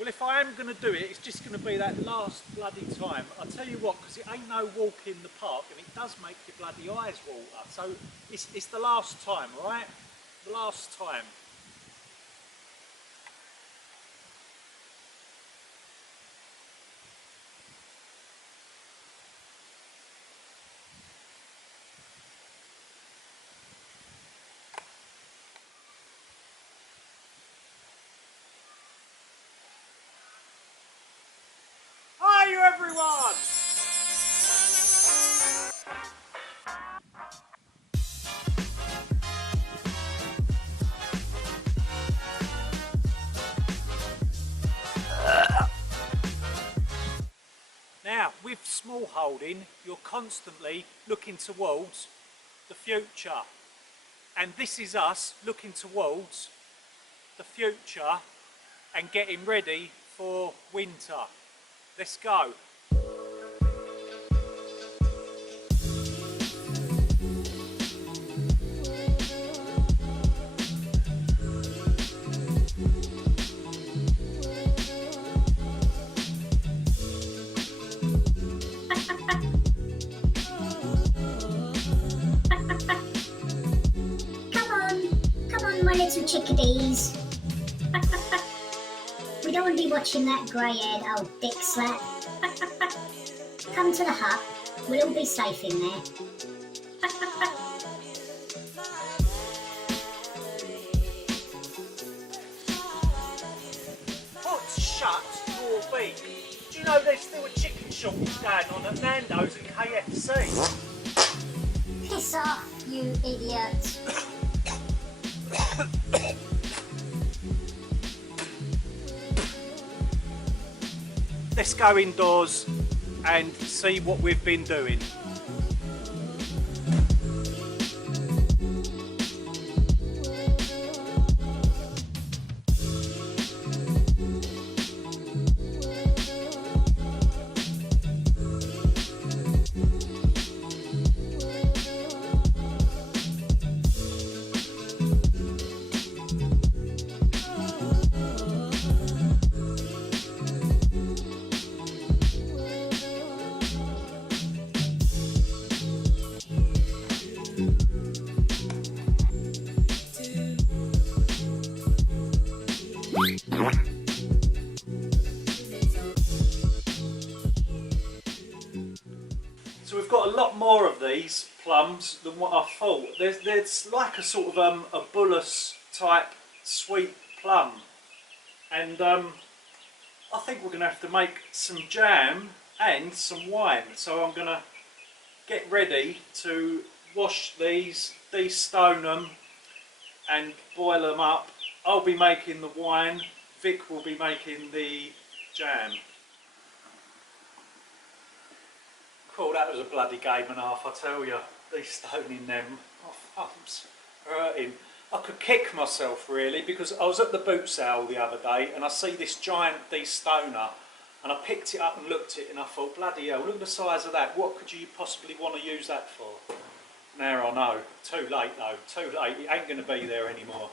Well, if I am going to do it, it's just going to be that last bloody time. I'll tell you what, because it ain't no walk in the park, and it does make your bloody eyes water. So it's the last time, all right? The last time. Hi, you everyone! Now, with smallholding, you're constantly looking towards the future. And this is us looking towards the future and getting ready for winter. Let's go. My little chickadees. We don't want to be watching that grey-haired old dick slap. Come to the hut, we'll all be safe in there. Put shut your beak. Do you know there's still a chicken shortage going on at Nando's and KFC? Piss off, you idiot. Let's go indoors and see what we've been doing. So we've got a lot more of these plums than what I thought. There's like a sort of a bullous type sweet plum, and I think we're going to have to make some jam and some wine. So I'm going to get ready to wash these, de-stone them and boil them up. I'll be making the wine, Vic will be making the jam. Cool, that was a bloody game and a half, I tell you. De-stoning them, my thumbs hurting. I could kick myself really, because I was at the boot sale the other day and I see this giant de-stoner and I picked it up and looked at it and I thought, bloody hell, look at the size of that, what could you possibly want to use that for? Now I know, too late though, too late, it ain't going to be there anymore.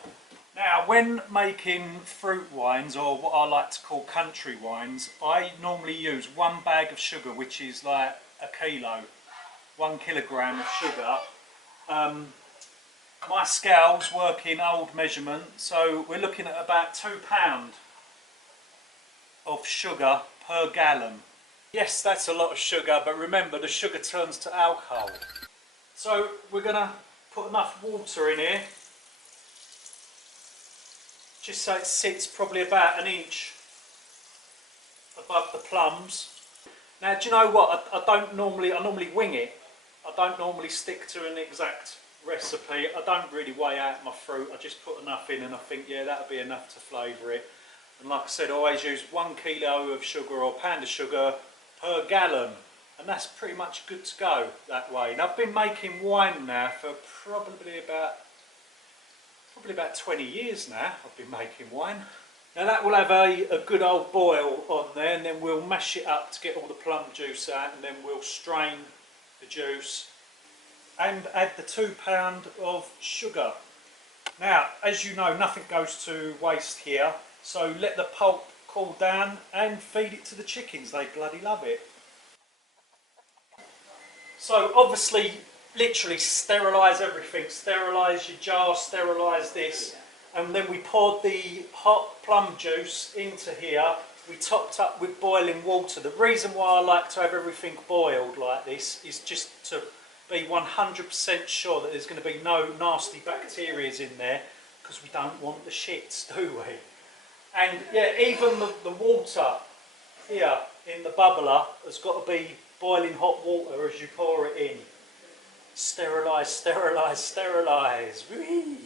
Now when making fruit wines, or what I like to call country wines, I normally use 1 bag of sugar, which is like a kilo, 1 kilogram of sugar. My scales work in old measurement, so we're looking at about £2 of sugar per gallon. Yes, that's a lot of sugar, but remember the sugar turns to alcohol. So we're going to put enough water in here, just so it sits probably about 1 inch above the plums. Now, do you know what? I normally wing it. I don't normally stick to an exact recipe. I don't really weigh out my fruit. I just put enough in and I think, yeah, that'll be enough to flavour it. And like I said, I always use 1 kilo of sugar or pound of sugar per gallon. And that's pretty much good to go that way. And I've been making wine now for probably about 20 years now. I've been making wine. Now that will have a good old boil on there, and then we'll mash it up to get all the plum juice out, and then we'll strain the juice and add the £2 of sugar. Now, as you know, nothing goes to waste here, so let the pulp cool down and feed it to the chickens. They bloody love it. So obviously, literally sterilise everything. Sterilise your jar, sterilise this. And then we poured the hot plum juice into here. We topped up with boiling water. The reason why I like to have everything boiled like this is just to be 100% sure that there's going to be no nasty bacteria in there, because we don't want the shits, do we? And yeah, even the water here in the bubbler has got to be boiling hot water as you pour it in. Sterilise, sterilise, sterilise. Whee!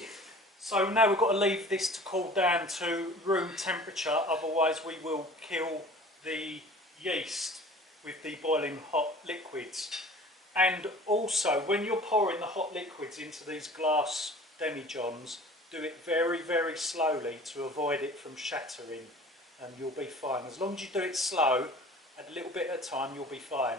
So now we've got to leave this to cool down to room temperature, otherwise we will kill the yeast with the boiling hot liquids. And also, when you're pouring the hot liquids into these glass demijohns, do it very, very slowly to avoid it from shattering, and you'll be fine. As long as you do it slow, and a little bit at a time, you'll be fine.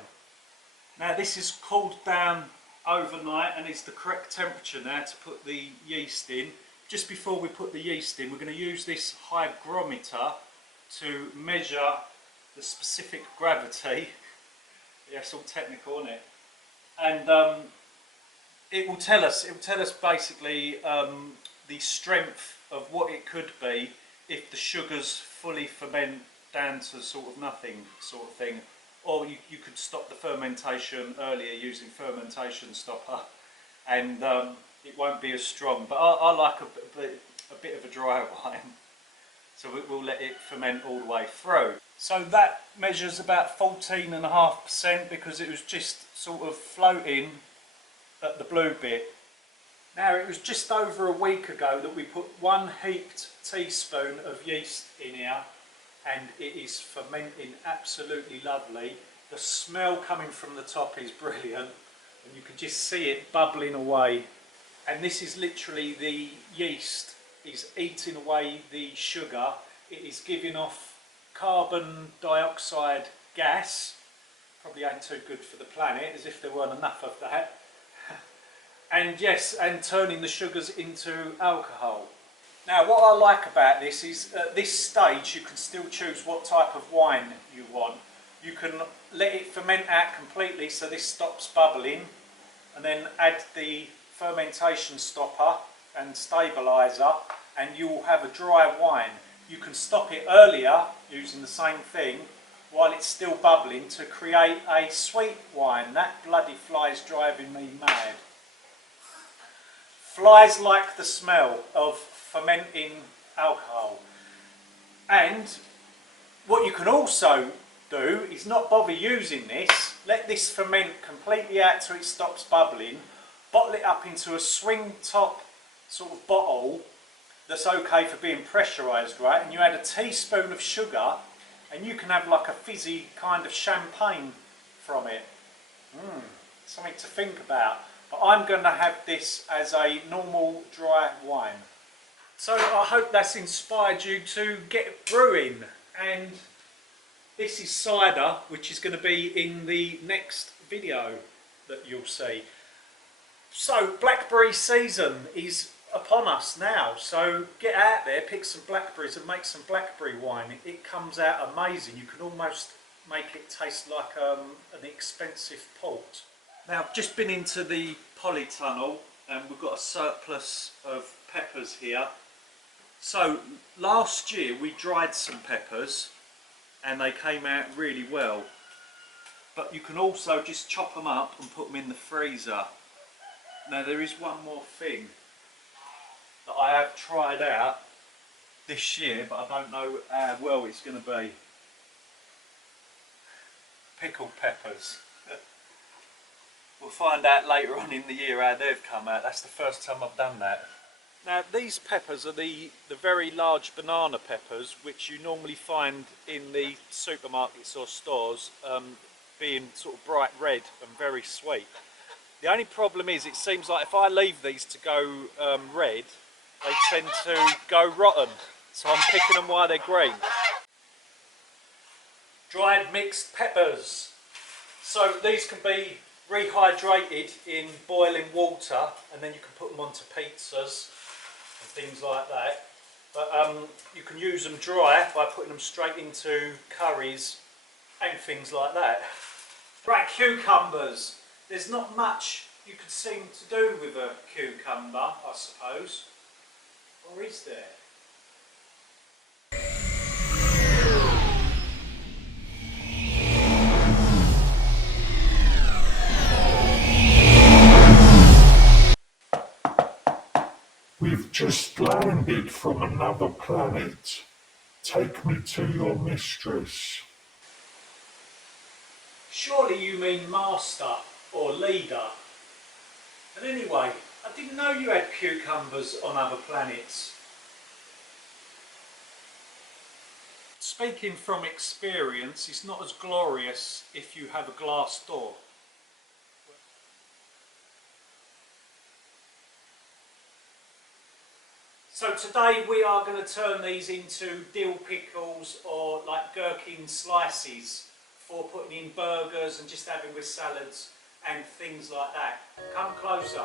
Now this is cooled down overnight and is the correct temperature now to put the yeast in. Just before we put the yeast in, we're going to use this hygrometer to measure the specific gravity. Yeah, it's all technical, isn't it? And it will tell us basically the strength of what it could be if the sugars fully ferment down to sort of nothing sort of thing. Or you could stop the fermentation earlier using fermentation stopper, and it won't be as strong. But I like a bit of a dry wine, so we'll let it ferment all the way through. So that measures about 14.5% because it was just sort of floating at the blue bit. Now it was just over a week ago that we put 1 heaped teaspoon of yeast in here, and it is fermenting absolutely lovely. The smell coming from the top is brilliant, and you can just see it bubbling away. And this is literally the yeast is eating away the sugar. It is giving off carbon dioxide gas. Probably ain't too good for the planet, as if there weren't enough of that. And yes, and turning the sugars into alcohol. Now what I like about this is at this stage you can still choose what type of wine you want. You can let it ferment out completely so this stops bubbling, and then add the fermentation stopper and stabiliser, and you'll have a dry wine. You can stop it earlier using the same thing while it's still bubbling to create a sweet wine. That bloody fly's driving me mad. Flies like the smell of fermenting alcohol. And what you can also do is not bother using this, let this ferment completely out till it stops bubbling, bottle it up into a swing top sort of bottle that's okay for being pressurised, right, and you add a teaspoon of sugar and you can have like a fizzy kind of champagne from it. Something to think about. But I'm going to have this as a normal dry wine. So I hope that's inspired you to get brewing. And this is cider, which is going to be in the next video that you'll see. So blackberry season is upon us now, so get out there, pick some blackberries and make some blackberry wine. It comes out amazing. You can almost make it taste like an expensive port. Now I've just been into the polytunnel and we've got a surplus of peppers here. So last year we dried some peppers and they came out really well, but you can also just chop them up and put them in the freezer. Now there is one more thing that I have tried out this year, but I don't know how well it's going to be. Pickled peppers. We'll find out later on in the year how they've come out. That's the first time I've done that. Now these peppers are the very large banana peppers, which you normally find in the supermarkets or stores, being sort of bright red and very sweet. The only problem is it seems like if I leave these to go red, they tend to go rotten. So I'm picking them while they're green. Dried mixed peppers. So these can be rehydrated in boiling water, and then you can put them onto pizzas and things like that. But you can use them dry by putting them straight into curries and things like that. Right, cucumbers. There's not much you could seem to do with a cucumber, I suppose. Or is there? We've just landed from another planet. Take me to your mistress. Surely you mean master or leader. But anyway, I didn't know you had cucumbers on other planets. Speaking from experience, it's not as glorious if you have a glass door. So today we are going to turn these into dill pickles or like gherkin slices for putting in burgers and just having with salads and things like that. Come closer.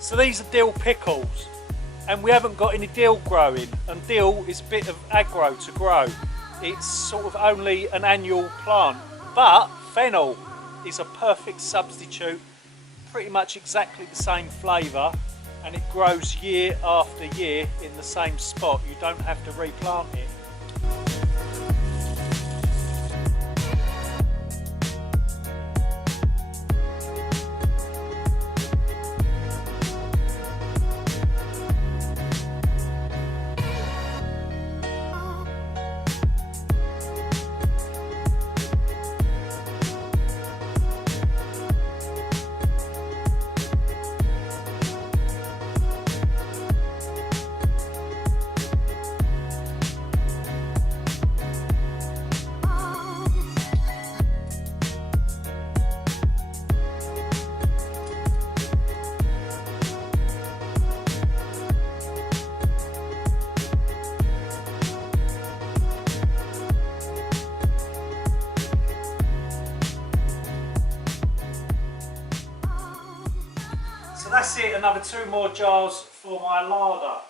So these are dill pickles, and we haven't got any dill growing, and dill is a bit of aggro to grow. It's sort of only an annual plant, but fennel is a perfect substitute, pretty much exactly the same flavour, and it grows year after year in the same spot. You don't have to replant it. That's it, another 2 more jars for my larder.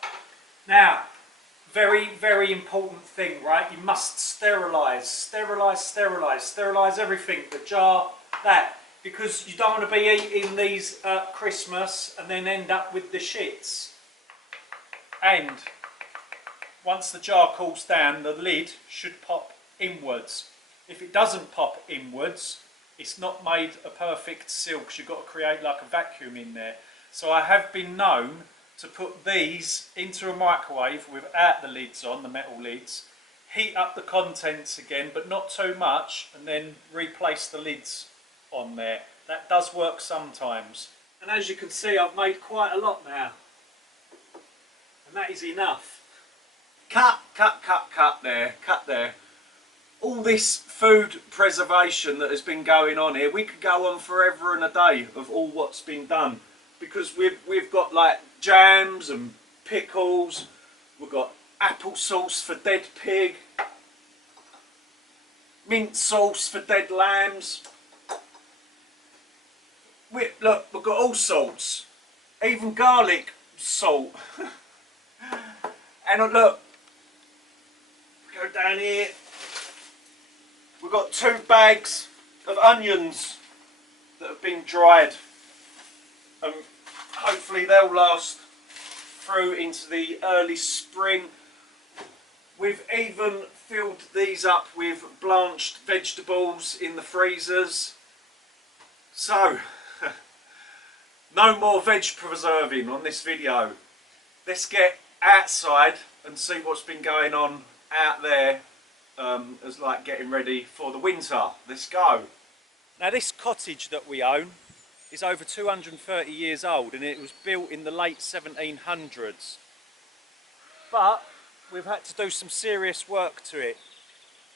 Now, very important thing, right? You must sterilise everything, the jar, that, because you don't want to be eating these at Christmas and then end up with the shits. And once the jar cools down, the lid should pop inwards. If it doesn't pop inwards, it's not made a perfect seal, because you've got to create like a vacuum in there. So I have been known to put these into a microwave without the lids on, the metal lids, heat up the contents again, but not too much, and then replace the lids on there. That does work sometimes. And as you can see, I've made quite a lot now. And that is enough. Cut there. All this food preservation that has been going on here, we could go on forever and a day of all what's been done. Because we've got like jams and pickles, we've got applesauce for dead pig, mint sauce for dead lambs. Look, we've got all sorts, even garlic salt. And look, go down here, we've got 2 bags of onions that have been dried. Hopefully they'll last through into the early spring. We've even filled these up with blanched vegetables in the freezers. So, no more veg preserving on this video. Let's get outside and see what's been going on out there as like getting ready for the winter. Let's go. Now this cottage that we own is over 230 years old and it was built in the late 1700s. But we've had to do some serious work to it.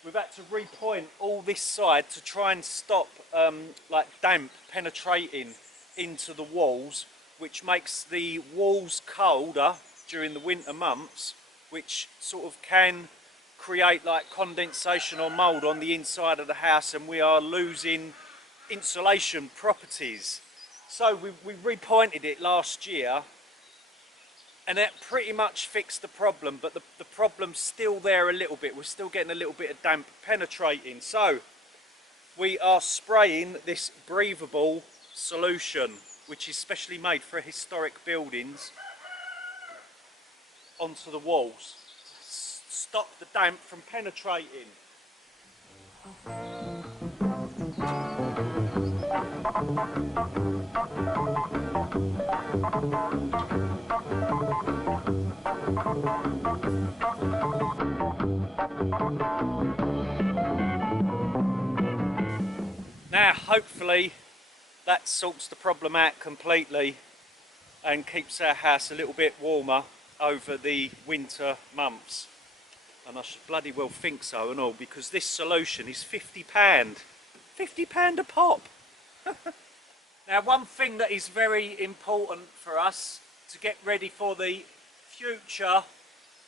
We've had to repoint all this side to try and stop like damp penetrating into the walls, which makes the walls colder during the winter months, which sort of can create like condensation or mould on the inside of the house, and we are losing insulation properties. So we repointed it last year and that pretty much fixed the problem, but the problem's still there a little bit. We're still getting a little bit of damp penetrating. So we are spraying this breathable solution, which is specially made for historic buildings, onto the walls to stop the damp from penetrating. Now hopefully that sorts the problem out completely and keeps our house a little bit warmer over the winter months. And I should bloody well think so and all, because this solution is £50. £50 a pop. Now one thing that is very important for us to get ready for the future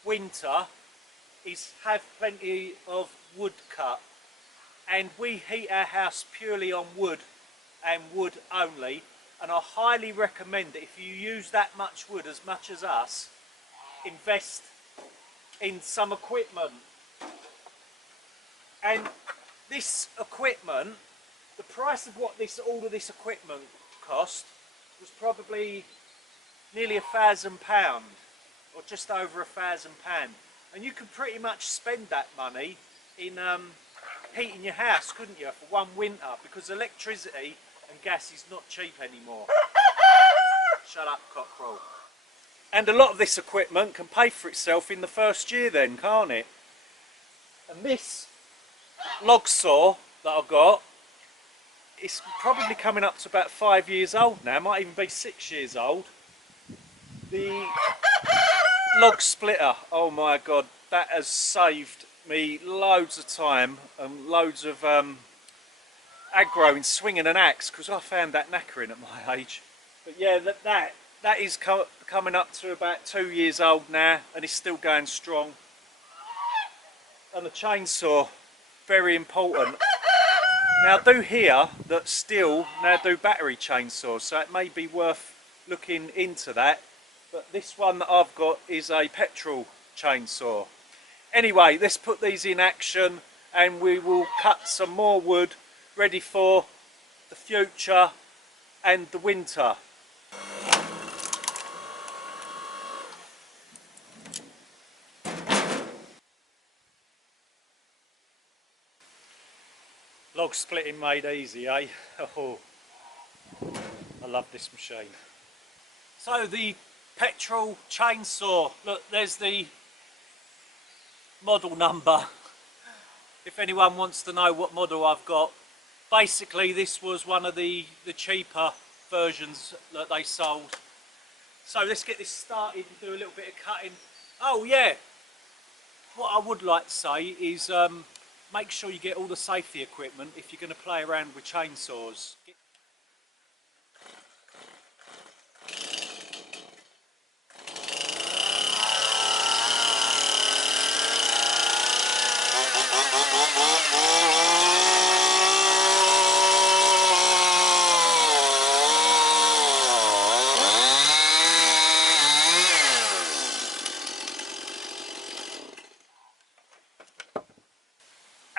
winter is have plenty of wood cut. And we heat our house purely on wood and wood only, and I highly recommend that if you use that much wood as much as us, invest in some equipment. And this equipment, the price of what all of this equipment cost was probably nearly £1,000 or just over £1,000, and you could pretty much spend that money in heating your house, couldn't you, for one winter, because electricity and gas is not cheap anymore. Shut up, cockerel. And a lot of this equipment can pay for itself in the first year then, can't it? And this log saw that I've got, it's probably coming up to about 5 years old now, might even be 6 years old. The log splitter, oh my god, that has saved me loads of time and loads of aggro in swinging an axe, because I found that knackering at my age. But yeah, that is coming up to about 2 years old now and it's still going strong. And the chainsaw, very important. Now I do hear that Stihl now do battery chainsaws, so it may be worth looking into that. But this one that I've got is a petrol chainsaw. Anyway, let's put these in action and we will cut some more wood ready for the future and the winter. Log splitting made easy, eh? Oh, I love this machine. So the petrol chainsaw, look, there's the model number. If anyone wants to know what model I've got, basically this was one of the cheaper versions that they sold. So let's get this started and do a little bit of cutting. Oh yeah, what I would like to say is make sure you get all the safety equipment if you're going to play around with chainsaws.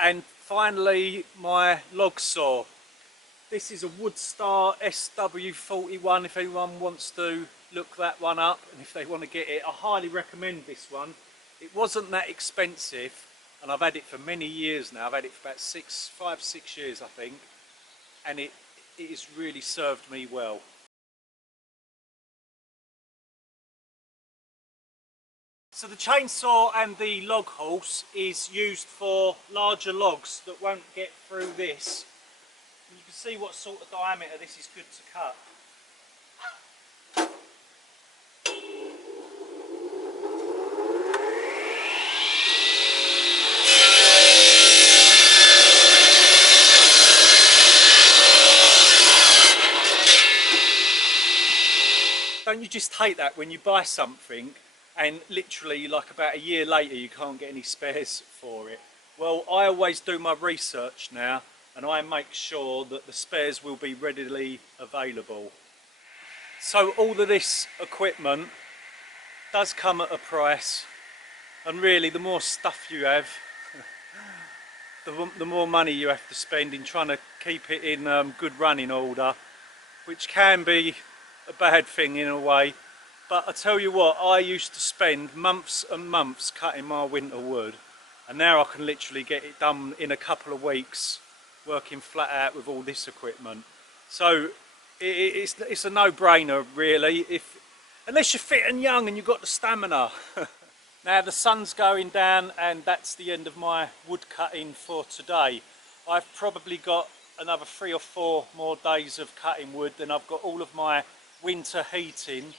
And finally, my log saw. This is a Woodstar SW41 if anyone wants to look that one up, and if they want to get it, I highly recommend this one. It wasn't that expensive, and I've had it for many years now. I've had it for about 5-6 years, I think, and it has really served me well. So the chainsaw and the log horse is used for larger logs that won't get through this. And you can see what sort of diameter this is good to cut. Don't you just hate that when you buy something and literally like about a year later you can't get any spares for it? Well, I always do my research now and I make sure that the spares will be readily available. So all of this equipment does come at a price, and really the more stuff you have, the more money you have to spend in trying to keep it in good running order, which can be a bad thing in a way. But I tell you what, I used to spend months and months cutting my winter wood, and now I can literally get it done in a couple of weeks working flat out with all this equipment. So it's a no-brainer really, unless you're fit and young and you've got the stamina. Now the sun's going down and that's the end of my wood cutting for today. I've probably got another 3 or 4 more days of cutting wood, then I've got all of my winter heating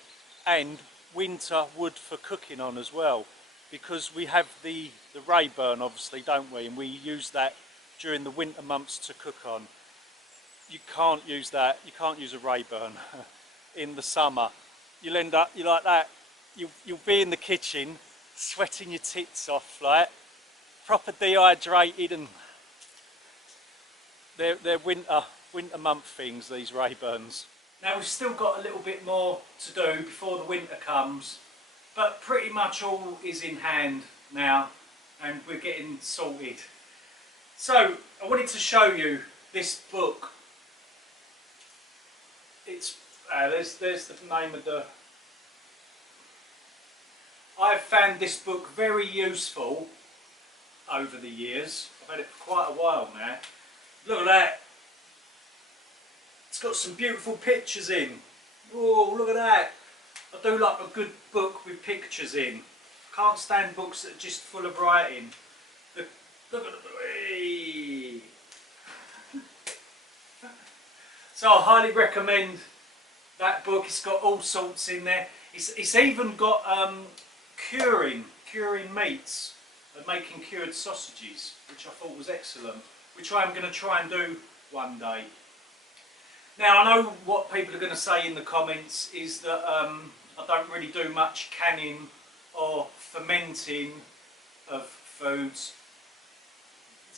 and winter wood for cooking on as well, because we have the Rayburn obviously, don't we, and we use that during the winter months to cook on. You can't use that, you can't use a Rayburn in the summer. You'll end up, you like that, you'll be in the kitchen sweating your tits off, like proper dehydrated, and they're winter month things, these Rayburns. Now we've still got a little bit more to do before the winter comes, but pretty much all is in hand now and we're getting sorted. So I wanted to show you this book. It's there's the name of the... I've found this book very useful over the years. I've had it for quite a while now. Look at that. It's got some beautiful pictures in. Whoa, look at that. I do like a good book with pictures in. Can't stand books that are just full of writing. Look at the... So I highly recommend that book. It's got all sorts in there. It's even got curing meats and making cured sausages, which I thought was excellent, which I'm going to try and do one day. Now I know what people are going to say in the comments is that I don't really do much canning or fermenting of foods.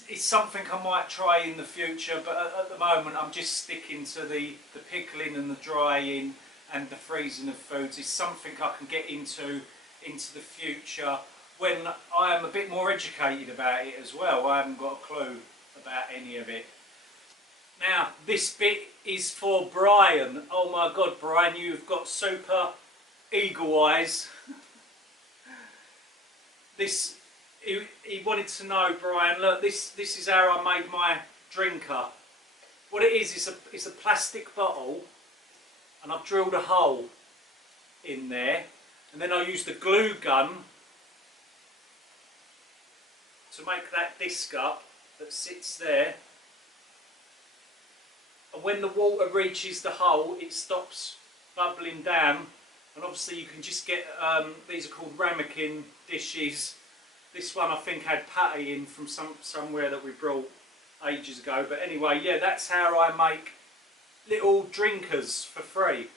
It's something I might try in the future, but at the moment I'm just sticking to the pickling and the drying and the freezing of foods. It's something I can get into the future when I am a bit more educated about it as well. I haven't got a clue about any of it. Now this bit is for Brian. Oh my god, Brian, you've got super eagle eyes. He wanted to know, Brian, look, this is how I made my drinker. What it is it's a plastic bottle, and I've drilled a hole in there, and then I used a glue gun to make that disc up that sits there. And when the water reaches the hole, it stops bubbling down. And obviously you can just get, these are called ramekin dishes. This one I think had patty in from somewhere that we brought ages ago. But anyway, yeah, that's how I make little drinkers for free.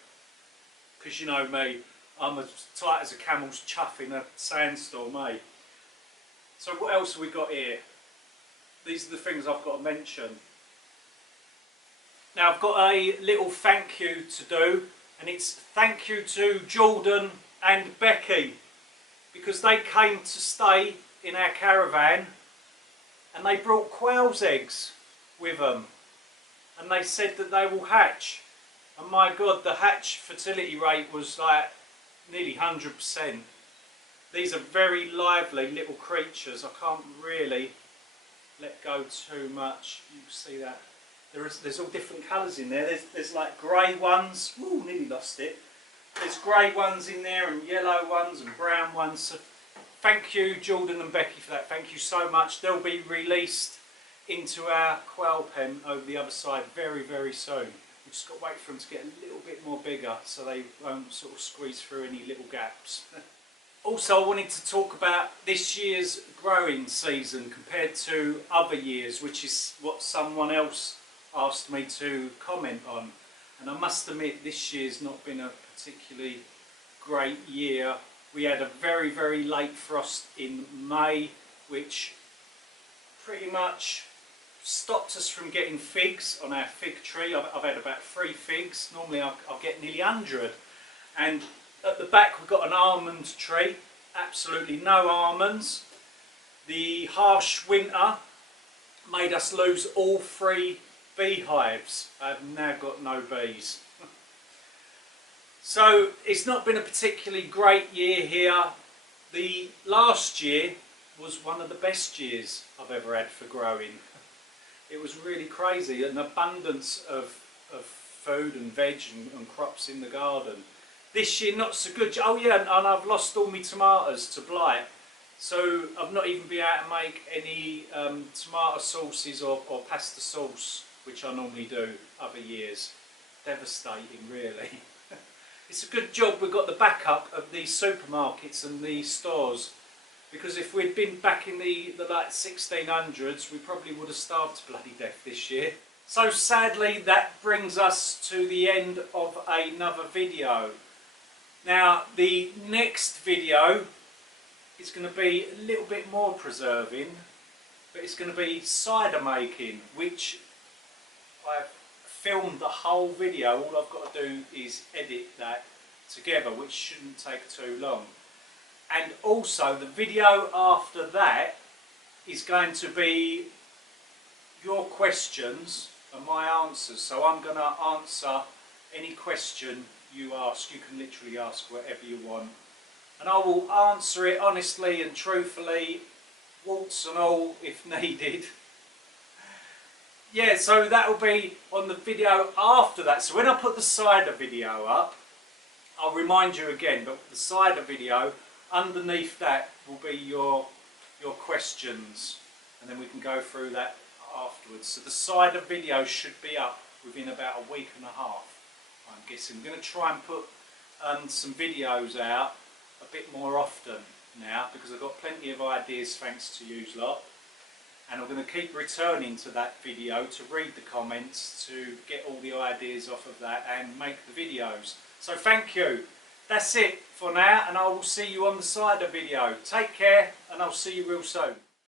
Because you know me, I'm as tight as a camel's chuff in a sandstorm, eh? So what else have we got here? These are the things I've got to mention. Now I've got a little thank you to do, and it's thank you to Jordan and Becky, because they came to stay in our caravan and they brought quail's eggs with them, and they said that they will hatch And my God, the hatch fertility rate was like nearly 100%. These are very lively little creatures. I can't really let go too much. You can see that. There's all different colours in there. There's like grey ones. Ooh, nearly lost it. There's grey ones in there and yellow ones and brown ones. So thank you, Jordan and Becky, for that. Thank you so much. They'll be released into our quail pen over the other side very, very soon. We've just got to wait for them to get a little bit more bigger so they won't sort of squeeze through any little gaps. Also, I wanted to talk about this year's growing season compared to other years, which is what someone else asked me to comment on. And I must admit, this year's not been a particularly great year. We had a very, very late frost in May, which pretty much stopped us from getting figs on our fig tree. I've had about 3 figs. Normally I'll get nearly 100. And at the back we've got an almond tree. Absolutely no almonds. The harsh winter made us lose all 3 beehives. I've now got no bees. So it's not been a particularly great year here. The last year was one of the best years I've ever had for growing. It was really crazy, an abundance of food and veg and crops in the garden. This year not so good. Oh yeah, and I've lost all my tomatoes to blight. So I've not even been able to make any tomato sauces or pasta sauce, which I normally do other years. Devastating, really. It's a good job we've got the backup of these supermarkets and these stores, because if we'd been back in the like 1600s, we probably would have starved to bloody death this year. So sadly, that brings us to the end of another video. Now, the next video is going to be a little bit more preserving, but it's going to be cider making, which I've filmed the whole video. All I've got to do is edit that together, which shouldn't take too long. And also the video after that is going to be your questions and my answers. So I'm going to answer any question you ask. You can literally ask whatever you want, and I will answer it honestly and truthfully, warts and all if needed. Yeah, so that will be on the video after that. So when I put the cider video up, I'll remind you again, but the cider video, underneath that will be your questions, and then we can go through that afterwards. So the cider video should be up within about a week and a half, I'm guessing. I'm going to try and put some videos out a bit more often now, because I've got plenty of ideas thanks to you lot. And I'm going to keep returning to that video to read the comments, to get all the ideas off of that and make the videos. So thank you. That's it for now, and I will see you on the cider video. Take care, and I'll see you real soon.